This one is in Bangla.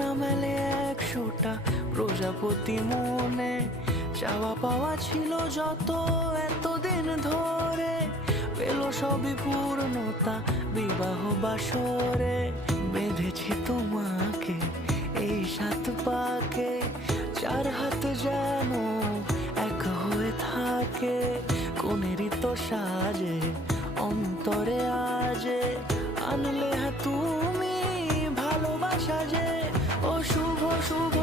না মেলে 100টা প্রজাপতি মনে, চাওয়া পাওয়া ছিল যত এতদিন ধরে, পেল সবই পূর্ণতা বিবাহ বাসরে। বেঁধেছি তোমাকে এই 7 পাকে, 4 হাত যেন এক হয়ে থাকে, কোনেরই তো সাজে অন্তরে আজে আনলে তুমি ভালোবাসা যে। ও শুভ শুভ